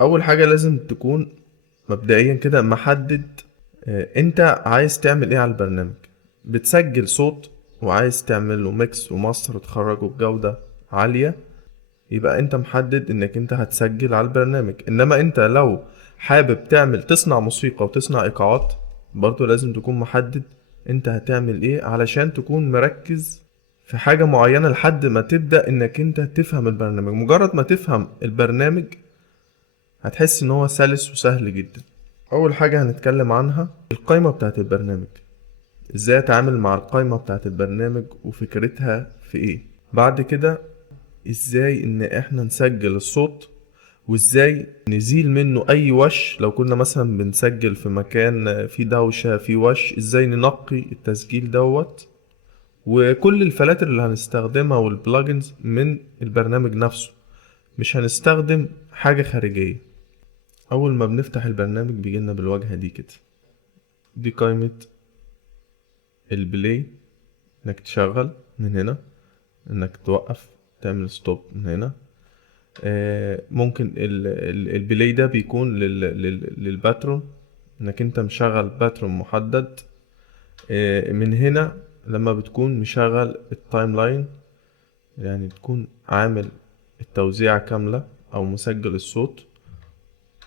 اول حاجة لازم تكون مبدئيا كده محدد انت عايز تعمل ايه على البرنامج. بتسجل صوت وعايز تعمل له ميكس وماستر وتخرجه بجودة عالية، يبقى انت محدد انك انت هتسجل على البرنامج. انما انت لو حابب تصنع موسيقى وتصنع ايقاعات، برضو لازم تكون محدد انت هتعمل ايه علشان تكون مركز في حاجة معينة لحد ما تبدأ انك انت تفهم البرنامج. مجرد ما تفهم البرنامج هتحس ان هو سلس وسهل جدا. اول حاجة هنتكلم عنها القائمة بتاعت البرنامج، ازاي اتعامل مع القائمة بتاعت البرنامج وفكرتها في ايه. بعد كده ازاي ان احنا نسجل الصوت، وازاي نزيل منه اي وش لو كنا مثلا بنسجل في مكان فيه دوشة فيه وش، ازاي ننقي التسجيل دوت، وكل الفلاتر اللي هنستخدمها والبلجنز من البرنامج نفسه، مش هنستخدم حاجة خارجية. اول ما بنفتح البرنامج بيجيلنا بالواجهة دي كده، دي قائمة البلاي، انك تشغل من هنا، انك توقف تعمل ستوب من هنا. ممكن البلاي ده بيكون للباترون، انك انت مشغل باترون محدد. من هنا لما بتكون مشغل التايم لاين، يعني تكون عامل التوزيع كاملة او مسجل الصوت،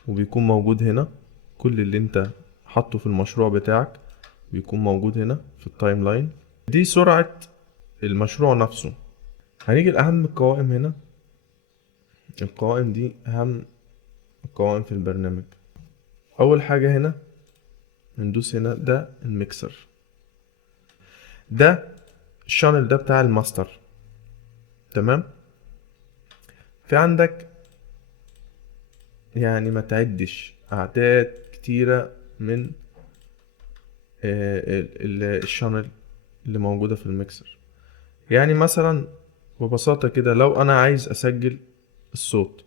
وبيكون موجود هنا كل اللي انت حطه في المشروع بتاعك بيكون موجود هنا في التايم لاين. دي سرعة المشروع نفسه. هنيجي لأهم القوائم هنا. القوائم دي أهم القوائم في البرنامج. أول حاجة هنا ندوس هنا، ده الميكسر، ده الشانل ده بتاع الماستر. تمام. في عندك يعني ما تعدش أعداد كتيرة من الشانل اللي موجودة في الميكسر. يعني مثلا ببساطة كده لو أنا عايز أسجل الصوت،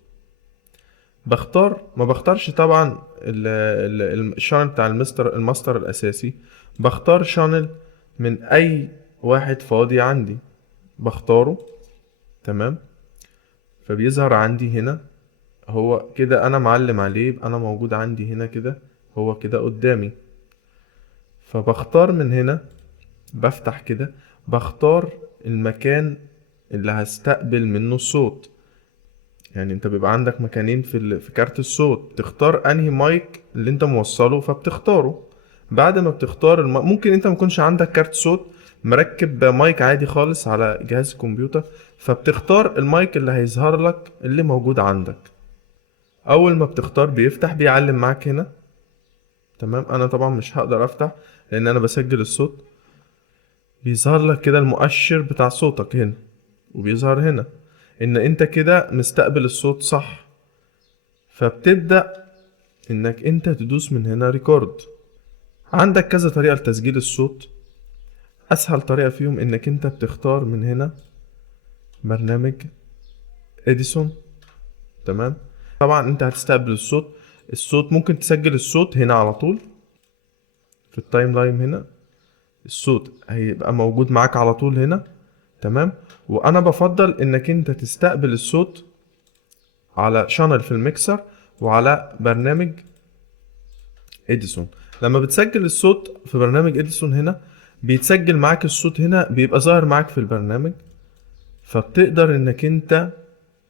ما بختارش طبعا الشانل بتاع الماستر الاساسي، بختار شانل من اي واحد فاضي عندي بختاره. تمام. فبيظهر عندي هنا، هو كده انا معلم عليه، يبقى انا موجود عندي هنا كده، هو كده قدامي. فبختار من هنا، بفتح كده، بختار المكان اللي هستقبل منه الصوت. يعني انت بيبقى عندك مكانين في كارت الصوت، بتختار انهي مايك اللي انت موصله فبتختاره. بعد ما بتختار ممكن انت ميكونش عندك كارت صوت، مركب مايك عادي خالص على جهاز الكمبيوتر، فبتختار المايك اللي هيظهر لك اللي موجود عندك. اول ما بتختار بيفتح بيعلم معاك هنا. تمام. انا طبعا مش هقدر افتح لان انا بسجل الصوت. بيظهر لك كده المؤشر بتاع صوتك هنا، وبيظهر هنا ان انت كده مستقبل الصوت صح. فبتبدأ انك انت تدوس من هنا ريكورد. عندك كذا طريقة لتسجيل الصوت، اسهل طريقة فيهم انك انت بتختار من هنا برنامج اديسون. تمام. طبعا انت هتستقبل الصوت ممكن تسجل الصوت هنا على طول في التايم لاين. هنا الصوت هيبقى موجود معاك على طول هنا. تمام. وانا بفضل انك انت تستقبل الصوت على شانل في الميكسر وعلى برنامج اديسون. لما بتسجل الصوت في برنامج اديسون هنا بيتسجل معاك الصوت هنا، بيبقى ظاهر معاك في البرنامج. فبتقدر انك انت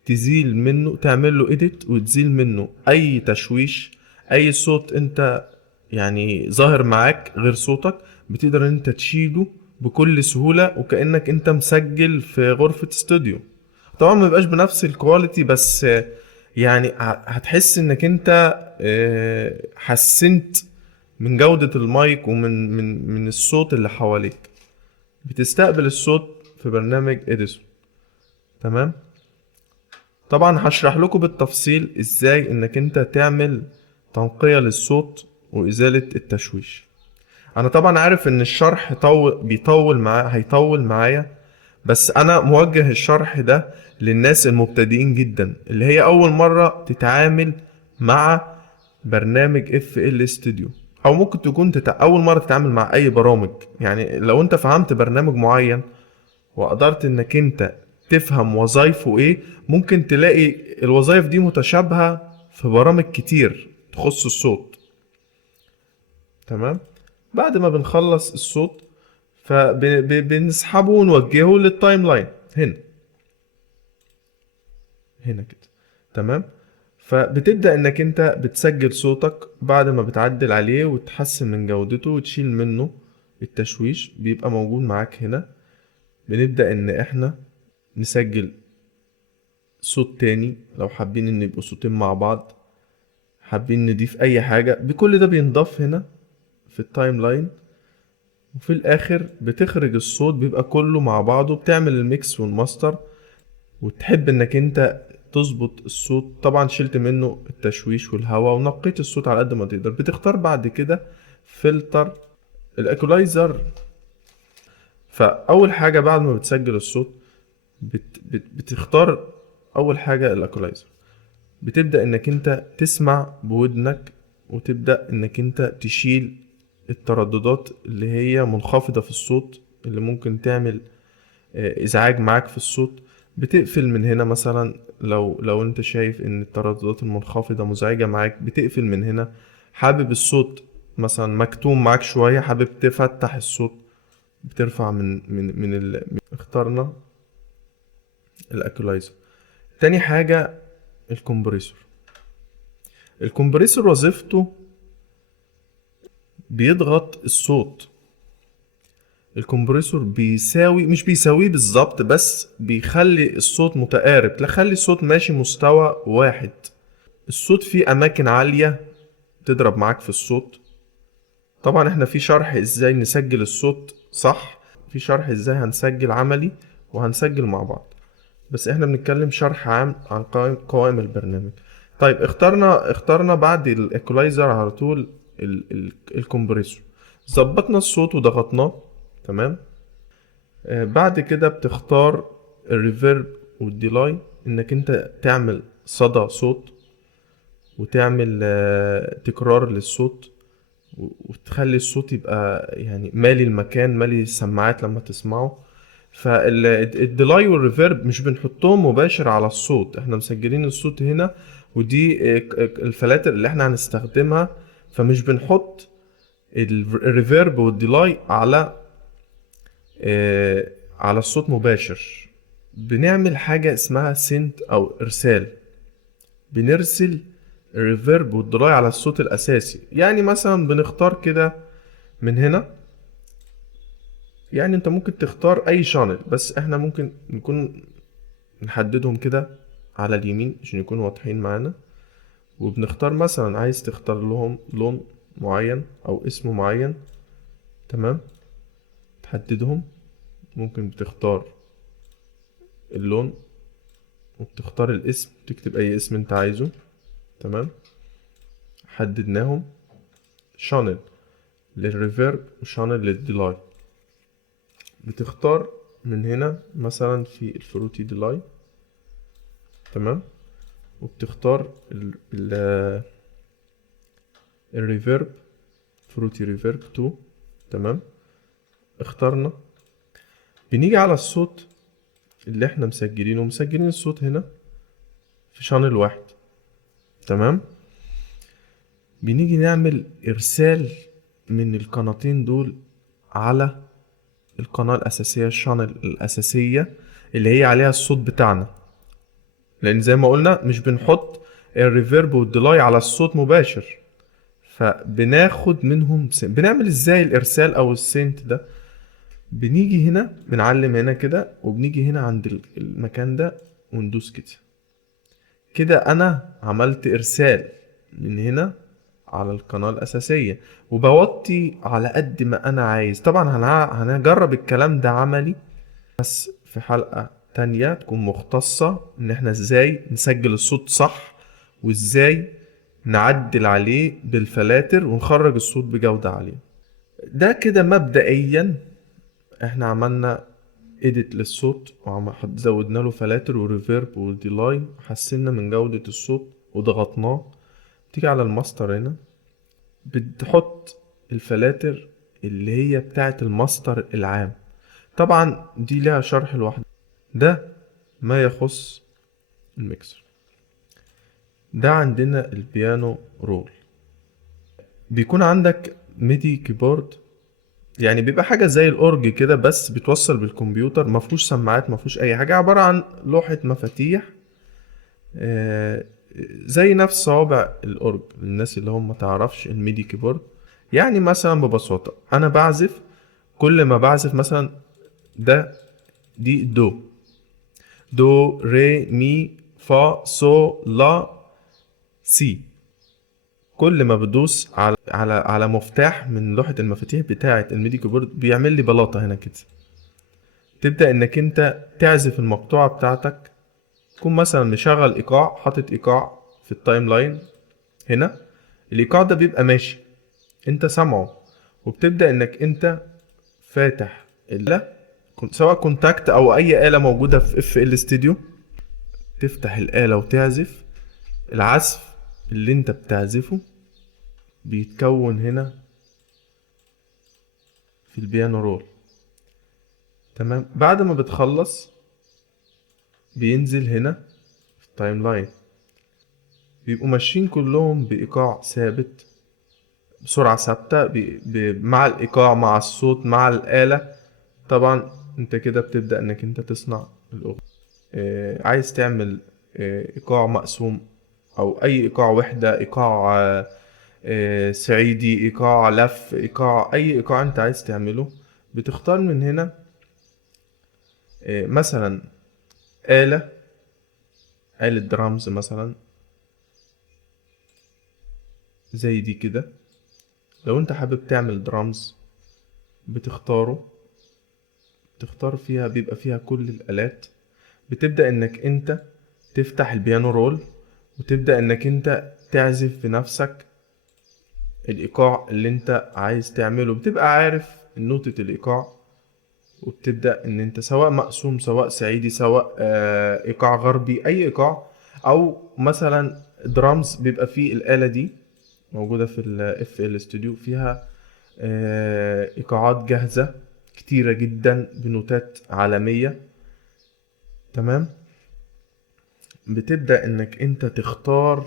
تزيل منه، تعمل له اديت وتزيل منه اي تشويش، اي صوت انت يعني ظاهر معاك غير صوتك، بتقدر انت تشيله بكل سهولة وكأنك انت مسجل في غرفة استوديو. طبعا ما بيبقاش بنفس الكواليتي، بس يعني هتحس انك انت حسنت من جودة المايك ومن الصوت اللي حواليك. بتستقبل الصوت في برنامج اديسون. تمام. طبعا هشرح لكم بالتفصيل ازاي انك انت تعمل تنقية للصوت وازالة التشويش. انا طبعا عارف ان الشرح هيطول معايا، بس انا موجه الشرح ده للناس المبتدئين جدا اللي هي اول مرة تتعامل مع برنامج اف ال استوديو، او ممكن تكون اول مرة تتعامل مع اي برامج. يعني لو انت فهمت برنامج معين وقدرت انك انت تفهم وظايفه ايه، ممكن تلاقي الوظائف دي متشابهة في برامج كتير تخص الصوت. تمام. بعد ما بنخلص الصوت فبنسحبه ونوجهه للتايم لاين هنا كده. تمام. فبتبدأ انك انت بتسجل صوتك بعد ما بتعدل عليه وتحسن من جودته وتشيل منه التشويش، بيبقى موجود معاك هنا. بنبدأ ان احنا نسجل صوت تاني لو حابين ان يبقوا صوتين مع بعض، حابين نضيف اي حاجة، بكل ده بينضاف هنا في التايم لاين. وفي الاخر بتخرج الصوت بيبقى كله مع بعضه، بتعمل الميكس والماستر. وتحب انك انت تظبط الصوت، طبعا شلت منه التشويش والهواء ونقيت الصوت على قد ما تقدر. بتختار بعد كده فلتر الايكولايزر. فاول حاجة بعد ما بتسجل الصوت بتختار اول حاجة الايكولايزر. بتبدأ انك انت تسمع بودنك وتبدأ انك انت تشيل الترددات اللي هي منخفضة في الصوت اللي ممكن تعمل ازعاج معاك في الصوت. بتقفل من هنا مثلا، لو انت شايف ان الترددات المنخفضة مزعجة معاك بتقفل من هنا. حابب الصوت مثلا مكتوم معاك شوية، حابب تفتح الصوت، بترفع اخترنا الاكولايزر. تاني حاجة الكمبريسور. الكمبريسور وظيفته بيضغط الصوت. الكمبريسور مش بيساويه بالظبط، بس بيخلي الصوت متقارب، تخلي الصوت ماشي مستوى واحد. الصوت فيه اماكن عالية تضرب معاك في الصوت. طبعا احنا في شرح ازاي نسجل الصوت صح، في شرح ازاي هنسجل عملي وهنسجل مع بعض، بس احنا بنتكلم شرح عام عن قوائم البرنامج. طيب اخترنا بعد الايكولايزر على طول الكمبريسور. ظبطنا الصوت وضغطناه. تمام. بعد كده بتختار الريفيرب والديلاي، انك انت تعمل صدى صوت وتعمل تكرار للصوت وتخلي الصوت يبقى يعني مالي المكان، مالي السماعات لما تسمعه. فالديلاي والريفيرب مش بنحطهم مباشر على الصوت، احنا مسجلين الصوت هنا ودي الفلاتر اللي احنا هنستخدمها، فمش بنحط الريفيرب والديلاي على الصوت مباشر. بنعمل حاجة اسمها سنت او ارسال، بنرسل الريفيرب والديلاي على الصوت الاساسي. يعني مثلا بنختار كده من هنا، يعني انت ممكن تختار اي شانل، بس احنا ممكن نكون نحددهم كده على اليمين عشان يكونوا واضحين معانا. وبنختار مثلا عايز تختار لهم لون معين او اسم معين. تمام. تحددهم، ممكن بتختار اللون وبتختار الاسم، تكتب اي اسم انت عايزه. تمام. حددناهم. شانل للريفيرب وشانل للديلاي. بتختار من هنا مثلا في الفروتي ديلاي. تمام. وبتختار الريفيرب فروتي ريفيرب 2. تمام. اخترنا. بنيجي على الصوت اللي احنا مسجلين الصوت هنا في شانل واحد. تمام. بنيجي نعمل ارسال من القناتين دول على القناة الأساسية، الشانل الأساسية اللي هي عليها الصوت بتاعنا، لأن زي ما قلنا مش بنحط الريفيرب والديلاي على الصوت مباشر، فبناخد منهم بنعمل ازاي الإرسال أو السنت ده. بنيجي هنا بنعلم هنا كده، وبنيجي هنا عند المكان ده وندوس كده. كده أنا عملت إرسال من هنا على القناة الأساسية، وبوطي على قد ما أنا عايز. طبعا هنجرب الكلام ده عملي بس في حلقة تانية تكون مختصة ان احنا ازاي نسجل الصوت صح، وازاي نعدل عليه بالفلاتر ونخرج الصوت بجودة عالية. ده كده مبدئيا احنا عملنا edit للصوت زودنا له فلاتر وريفيرب وديلاي، حسنا من جودة الصوت وضغطناه. تيجي على الماستر هنا بتحط الفلاتر اللي هي بتاعت الماستر العام. طبعا دي لها شرح لوحده، ده ما يخص الميكسر. ده عندنا البيانو رول. بيكون عندك ميدي كيبورد، يعني بيبقى حاجة زي الأورج كده بس بتوصل بالكمبيوتر، مفهوش سماعات مفهوش أي حاجة، عبارة عن لوحة مفاتيح آه، زي نفس صوابع الأورج للناس اللي هم متعرفش الميدي كيبورد. يعني مثلا ببساطة أنا بعزف، كل ما بعزف مثلا ده دي دو ري مي فا صو لا سي، كل ما بدوس على مفتاح من لوحة المفاتيح بتاعة الميدي كيبورد بيعمل لي بلاطة هنا كده. تبدأ انك انت تعزف المقطوعة بتاعتك، تكون مثلا مشغل ايقاع، حاطط ايقاع في التايم لاين هنا، الايقاع ده بيبقى ماشي انت سامعه، وبتبدأ انك انت فاتح الآلة، سواء كونتاكت او اي آلة موجودة في اف ال ستوديو، تفتح الآلة وتعزف. العزف اللي انت بتعزفه بيتكون هنا في البيانو رول. تمام، بعد ما بتخلص بينزل هنا في التايم لاين، بيبقوا ماشيين كلهم بإيقاع ثابت بسرعة ثابتة، مع الإيقاع مع الصوت مع الآلة. طبعا انت كده بتبدأ انك انت تصنع الأغنية. عايز تعمل إيقاع مقسوم أو أي إيقاع وحدة، إيقاع صعيدي، إيقاع لف، إيقاع أي إيقاع انت عايز تعمله، بتختار من هنا مثلا آلة درامز مثلا زي دي كده. لو انت حابب تعمل درامز تختار فيها، بيبقى فيها كل الآلات. بتبدأ انك انت تفتح البيانو رول، وتبدأ انك انت تعزف بنفسك الإيقاع اللي انت عايز تعمله، بتبقى عارف نوتة الإيقاع، وبتبدأ ان انت سواء مقسوم سواء صعيدي سواء إيقاع غربي أي إيقاع، أو مثلا درامز بيبقى فيه الآلة دي موجودة في ال FL Studio، فيها إيقاعات جاهزة كتيرة جدا بنوتات عالمية. تمام، بتبدأ انك انت تختار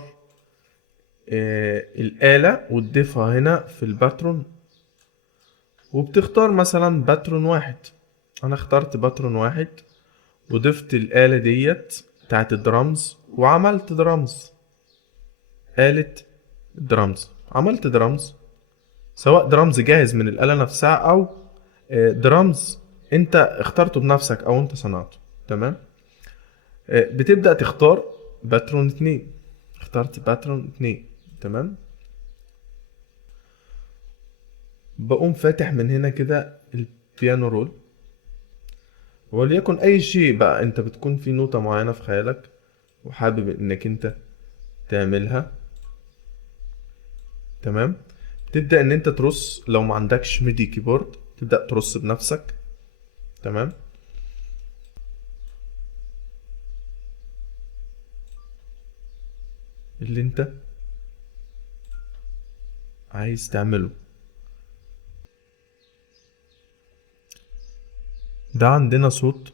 الآلة وتضيفها هنا في الباترون، وبتختار مثلا باترون واحد. انا اخترت باترون واحد وضفت الآلة ديت بتاعت الدرامز وعملت درامز، آلة درامز، عملت درامز سواء درامز جاهز من الآلة نفسها أو درامز انت اخترته بنفسك او انت صنعته. تمام، بتبدأ تختار باترون 2، اخترت باترون 2. تمام، بقوم فاتح من هنا كده البيانو رول، وليكن اي شيء بقى انت بتكون في نوتة معينة في خيالك وحابب انك انت تعملها. تمام، تبدأ ان انت ترص، لو ما عندكش ميدي كيبورد تبدأ ترص بنفسك. تمام، اللي انت عايز تعمله. ده عندنا صوت،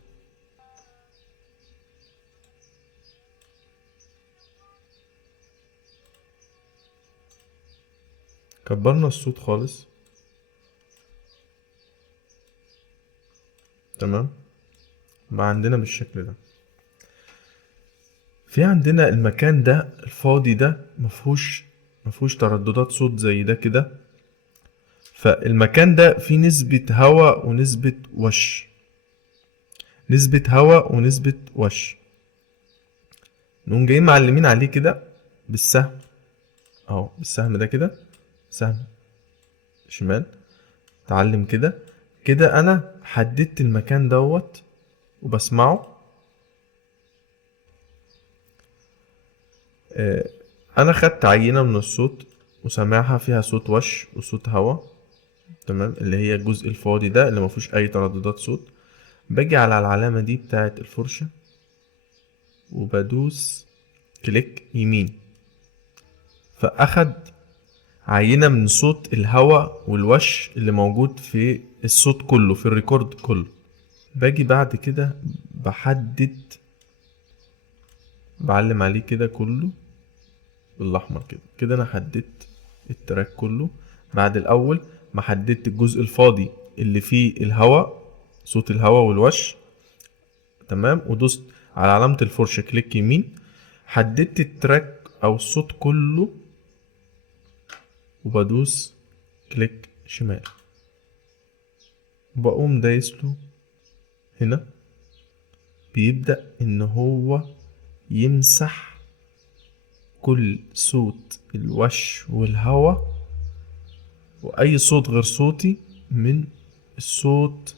كبرنا الصوت خالص. تمام، بقى عندنا بالشكل ده. في عندنا المكان ده الفاضي ده مفهوش ترددات صوت زي ده كده، فالمكان ده فيه نسبة هواء ونسبة وش، نسبة هواء ونسبة وش. نقوم جايين معلمين عليه كده بالسهم اهو، بالسهم ده كده، سهم شمال، تعلم كده. كده انا حددت المكان دوت وبسمعه. آه، انا خدت عينة من الصوت وسامعها فيها صوت وش وصوت هوا. تمام، اللي هي الجزء الفاضي ده اللي مفيهوش اي ترددات صوت. باجي على العلامة دي بتاعة الفرشة وبدوس كليك يمين، فاخد عينة من صوت الهوا والوش اللي موجود في الصوت كله في الريكورد كله. باجي بعد كده بحدد، بعلم عليه كده كله بالاحمر كده. كده انا حددت التراك كله. بعد الاول ما حددت الجزء الفاضي اللي فيه الهواء، صوت الهواء والوش، تمام، ودوست على علامة الفرشة كليك يمين، حددت التراك او الصوت كله، وبدوس كليك شمال، وبقوم دايسله هنا. بيبدأ ان هو يمسح كل صوت الوش والهوا واي صوت غير صوتي من الصوت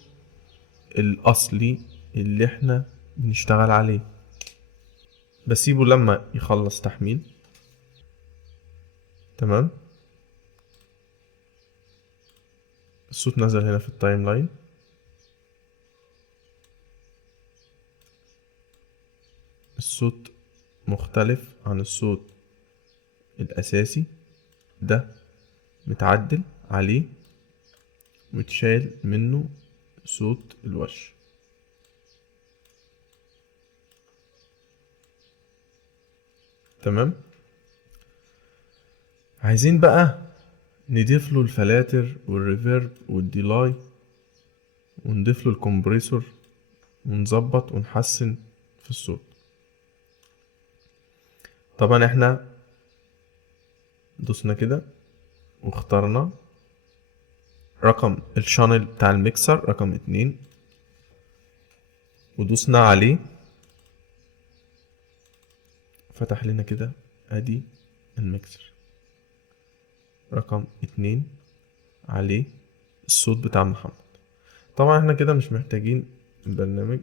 الاصلي اللي احنا بنشتغل عليه. بسيبه لما يخلص تحميل. تمام، الصوت نزل هنا في التايم لاين. الصوت مختلف عن الصوت الاساسي، ده متعدل عليه وتشال منه صوت الوش. تمام، عايزين بقى نضيف له الفلاتر والريفيرب والديلاي، ونضيف له الكمبريسور، ونظبط ونحسن في الصوت. طبعا احنا دوسنا كده واخترنا رقم الشانل بتاع الميكسر رقم 2، ودوسنا عليه، فتح لنا كده ادي الميكسر رقم 2 عليه الصوت بتاع محمد. طبعا احنا كده مش محتاجين برنامج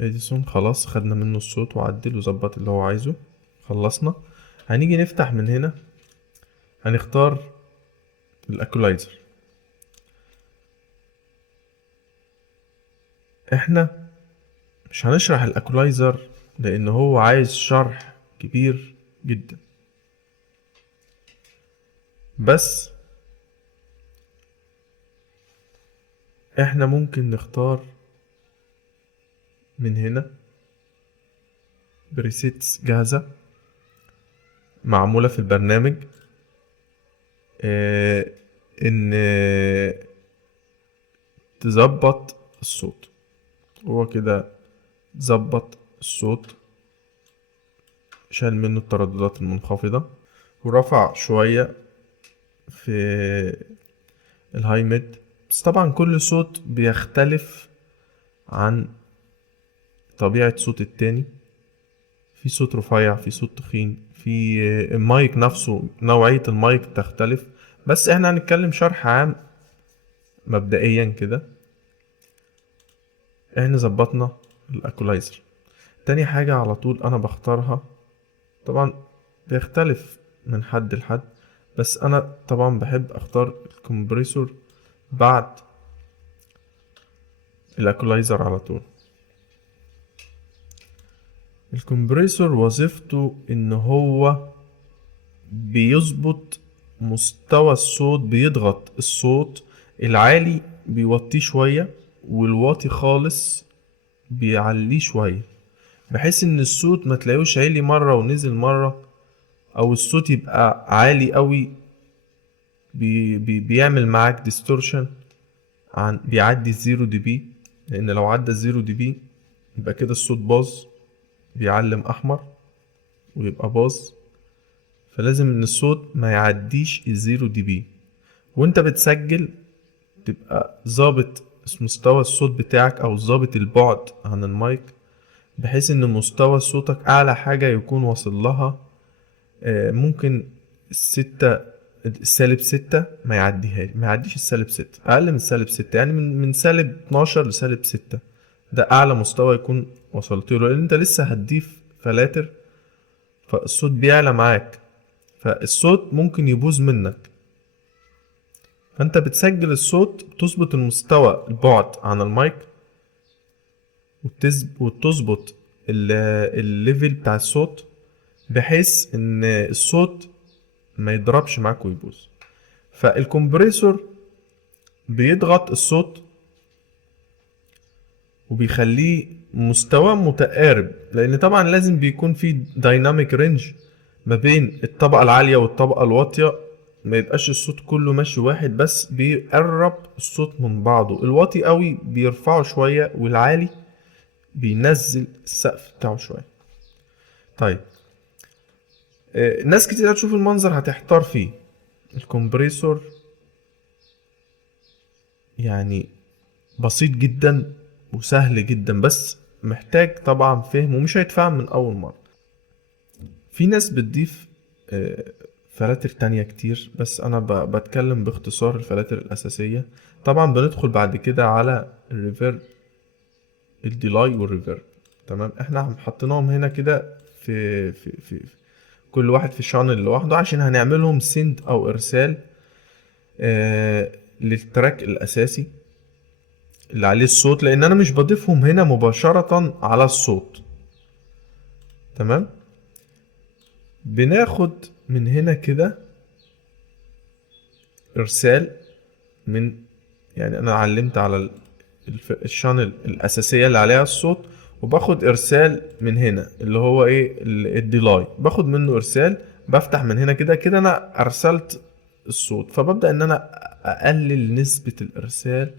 اديسون، خلاص خدنا منه الصوت وعدل وظبط اللي هو عايزه. خلصنا، هنيجي نفتح من هنا، هنختار الاكولايزر. احنا مش هنشرح الاكولايزر لان هو عايز شرح كبير جدا، بس احنا ممكن نختار من هنا بريسيتس جاهزة معمولة في البرنامج، ان تظبط الصوت. هو كده ظبط الصوت، شال منه الترددات المنخفضة ورفع شوية في الهاي ميد. بس طبعا كل صوت بيختلف عن طبيعة صوت التاني، في صوت رفيع، في صوت تخين، في المايك نفسه نوعية المايك تختلف. بس احنا هنتكلم شرح عام مبدئيا كده. احنا ظبطنا الاكولايزر. تاني حاجة على طول انا بختارها، طبعا بيختلف من حد لحد، بس انا طبعا بحب اختار الكمبريسور بعد الاكولايزر على طول. الكمبريسور وظيفته ان هو بيظبط مستوى الصوت، بيضغط الصوت العالي بيوطيه شوية، والواطي خالص بيعليه شوية، بحيث ان الصوت ما تلاقيهوش عالي مرة ونزل مرة، او الصوت يبقى عالي قوي بيعمل معاك ديستورشن عن بيعدي الزيرو دي بي، لان لو عدى الزيرو دي بي يبقى كده الصوت باظ، بيعلم احمر ويبقى باظ. فلازم ان الصوت ما يعديش الزيرو دي بي. وانت بتسجل تبقى ظابط مستوى الصوت بتاعك او ظابط البعد عن المايك، بحيث ان مستوى صوتك اعلى حاجة يكون واصل لها ممكن السالب 6 ما يعديهاش، ما يعديش السالب 6، اقل من السالب 6، يعني من سالب 12 لسالب 6، ده اعلى مستوى يكون وصلت له، لان انت لسه هتضيف فلاتر فالصوت بيعلى معاك، فالصوت ممكن يبوظ منك. فانت بتسجل الصوت، تظبط المستوى البعد عن المايك، وتظبط الليفل بتاع الصوت، بحيث ان الصوت ما يضربش معاك ويبوظ. فالكمبريسور بيضغط الصوت وبيخليه مستوى متقارب، لان طبعا لازم بيكون في دايناميك رينج ما بين الطبقة العالية والطبقة الواطية، ما يبقاش الصوت كله ماشي واحد، بس بيقرب الصوت من بعضه. الواطي قوي بيرفعه شوية، والعالي بينزل السقف بتاعه شوية. طيب، ناس كتير هتشوف المنظر هتحتار فيه. الكمبريسور يعني بسيط جدا وسهل جدا، بس محتاج طبعا فهم، ومش هيتفهم من اول مرة. في ناس بتضيف فلاتر تانية كتير، بس انا بتكلم باختصار الفلاتر الاساسية. طبعا بندخل بعد كده على الريفيرب، الديلاي والريفيرب. تمام، احنا حطيناهم هنا كده في كل واحد في شانل لوحده، عشان هنعملهم سند او ارسال للتراك الاساسي اللي عليه الصوت، لان انا مش بضيفهم هنا مباشرة على الصوت. تمام، بناخد من هنا كده ارسال من، يعني انا علمت على الشانل الاساسية اللي عليها الصوت، وباخد ارسال من هنا اللي هو ايه الديلاي، باخد منه ارسال، بفتح من هنا كده كده انا ارسلت الصوت، فببدأ ان انا اقلل نسبة الارسال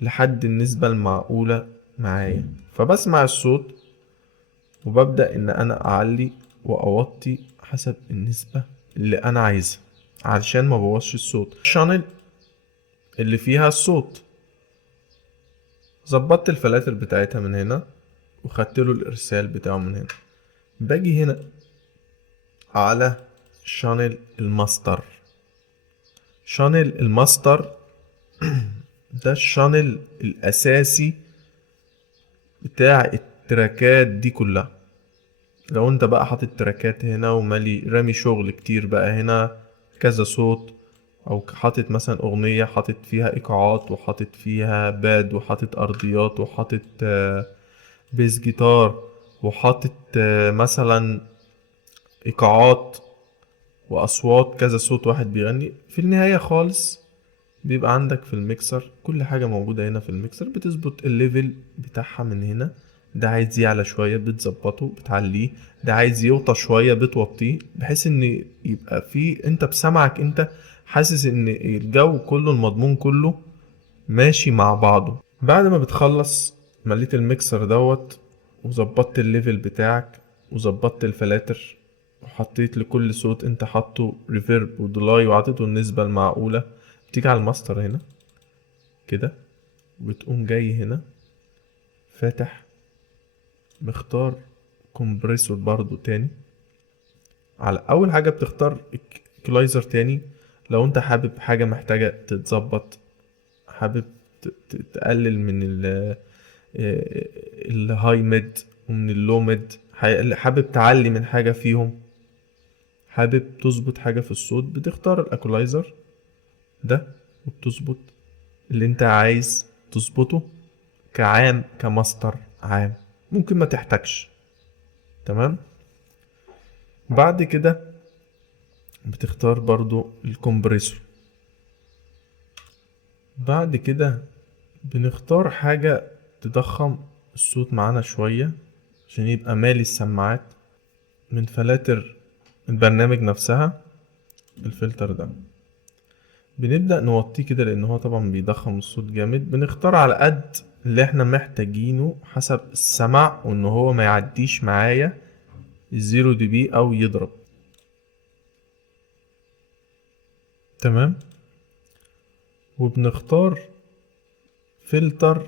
لحد النسبة المعقولة معايا، فبسمع الصوت وببدأ ان انا اعلي واوطي حسب النسبة اللي انا عايزها، علشان ما بوظش الصوت. الشانل اللي فيها الصوت ظبطت الفلاتر بتاعتها من هنا، وخدت له الارسال بتاعه من هنا. باجي هنا على شانل الماستر. شانل الماستر ده الشانل الاساسي بتاع التراكات دي كلها. لو انت بقى حاطط تراكات هنا ومالي رامي شغل كتير بقى هنا، كذا صوت، او حاطط مثلا اغنية حاطط فيها ايقاعات، وحاطط فيها باد، وحاطط ارضيات، وحاطط بيس جيتار، وحاطط مثلا ايقاعات واصوات، كذا صوت واحد بيغني، في النهاية خالص بيبقى عندك في الميكسر كل حاجة موجودة هنا في الميكسر. بتظبط الليفل بتاعها من هنا، ده عايز يعلى شوية بتظبطه بتعليه، ده عايز يوطى شوية بتوطيه، بحيث ان يبقى في انت بسمعك انت حاسس ان الجو كله المضمون كله ماشي مع بعضه. بعد ما بتخلص مليت الميكسر دوت، وظبطت الليفل بتاعك، وظبطت الفلاتر، وحطيت لكل صوت انت حاطه ريفيرب وديلاي، وعطيته النسبة المعقولة، بتيجي على الماستر هنا كده، وتقوم جاي هنا فاتح مختار كومبريسور برضو تاني. على اول حاجة بتختار ايكولايزر تاني، لو انت حابب حاجة محتاجة تتظبط، حابب تقلل من الهاي ميد ومن اللو ميد، حابب تعلي من حاجة فيهم، حابب تظبط حاجة في الصوت، بتختار الاكولايزر ده وبتظبط اللي انت عايز تظبطه كعام كماستر عام. ممكن ما تحتاجش. تمام، بعد كده بتختار برضو الكمبريسور. بعد كده بنختار حاجة تضخم الصوت معانا شوية عشان يبقى مالي السماعات من فلاتر البرنامج نفسها. الفلتر ده بنبدأ نوطيه كده لأن هو طبعا بيضخم الصوت جامد. بنختار على قد اللي احنا محتاجينه حسب السمع، وان هو ما يعديش معايا الزيرو دي بي او يضرب. تمام، وبنختار فلتر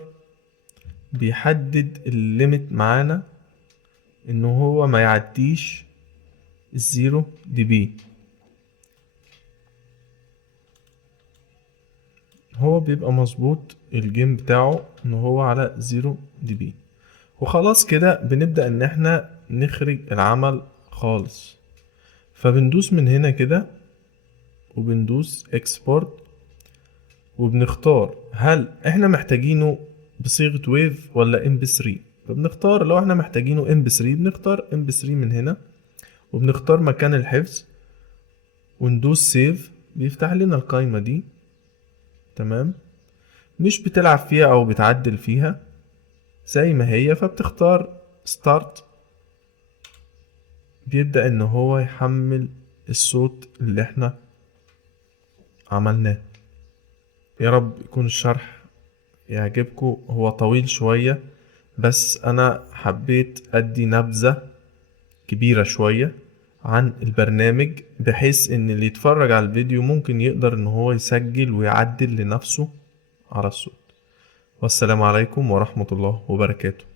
بيحدد الليميت معانا ان هو ما يعديش الزيرو دي بي. هو بيبقى مظبوط الجيم بتاعه ان هو على زيرو دي بي. وخلاص كده بنبدأ ان احنا نخرج العمل خالص. فبندوس من هنا كده وبندوس اكسبورت، وبنختار هل احنا محتاجينه بصيغة ويف ولا ام بي 3. فبنختار لو احنا محتاجينه ام بي 3 بنختار ام بي 3 من هنا، وبنختار مكان الحفظ وندوس سيف، بيفتح لنا القايمة دي. تمام، مش بتلعب فيها او بتعدل فيها زي ما هي، فبتختار ستارت، بيبدأ ان هو يحمل الصوت اللي احنا عملناه. يا رب يكون الشرح يعجبكم. هو طويل شوية بس انا حبيت ادي نبذة كبيرة شوية عن البرنامج، بحيث ان اللي يتفرج على الفيديو ممكن يقدر ان هو يسجل ويعدل لنفسه على الصوت. والسلام عليكم ورحمة الله وبركاته.